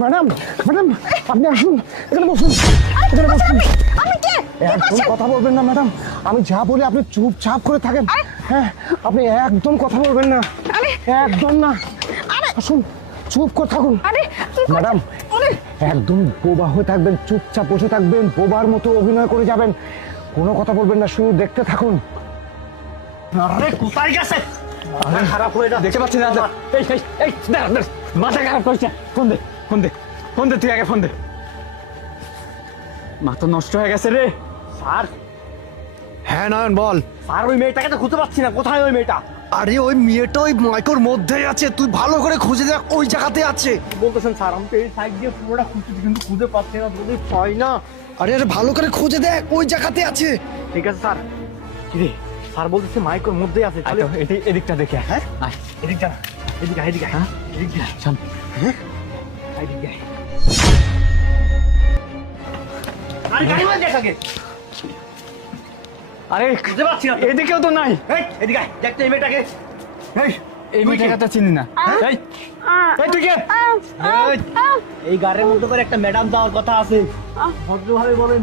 Madam madam আপনি আসুন, এখানে বসুন, এখানে বসুন। আমি কে? একদম কথা বলবেন না ম্যাডাম, আমি যা বলি আপনি চুপচাপ করে থাকেন। হ্যাঁ, আপনি একদম কথা বলবেন না, একদম না। আসুন, চুপ করে থাকুন। ম্যাডাম একদম বোবা হয়ে থাকবেন, চুপচাপ বসে থাকবেন, বোবার মতো অভিনয় করে যাবেন, কোনো কথা বলবেন না, শুধু দেখতে থাকুন। আরে কোথায় গেছে? মাথা খারাপ হয়ে যা, দেখতে পাচ্ছি না। এই এই এই দাঁড়া, দাঁড়া, মাথা খারাপ করছে। ফোন দে, ফোন দে, ফোন দে, তুই আগে ফোন দে। মাথা নষ্ট হয়ে গেছে রে। স্যার হ্যাঁ নয়ন বল। স্যার ওই মেয়েটাকে তো খুঁজে পাচ্ছি না, কোথায় ওই মেয়েটা? আরে ওই মেয়েটা ওই মাইকোর মধ্যেই আছে, তুই ভালো করে খুঁজে দেখ, ওই জায়গাতে আছে। কি বলতেছেন স্যার? আমি তো এই সাইড দিয়ে পুরোটা খুঁজছি কিন্তু খুঁজে পাচ্ছি না, যদি পাই না। আরে আরে ভালো করে খুঁজে দেখ, ওই জায়গাতে আছে। ঠিক আছে স্যার। কিরে স্যার বলতেছে মাইকের মধ্যেই আছে। আয় তো, এদিকটা দেখে আয়। হ্যাঁ আয়, এদিক যা, এদিকে আয়, এদিকে আয়। হ্যাঁ? এদিকে আয়, চল। এদিকে আয়। আরে গাড়ি মার দেখ আগে। আরে খুঁজে পাচ্ছি না। এদিকেও তো নাই। এই এদিকে আয়, দেখ তো এই মেয়েটাকে। এই এই তুই কে? মেয়েটাকে তো চিনি না। এই এই তুই কে? এই, এই গাড়ির মধ্যে করে একটা ম্যাডাম যাওয়ার কথা আছে, ভদ্রভাবে বলেন।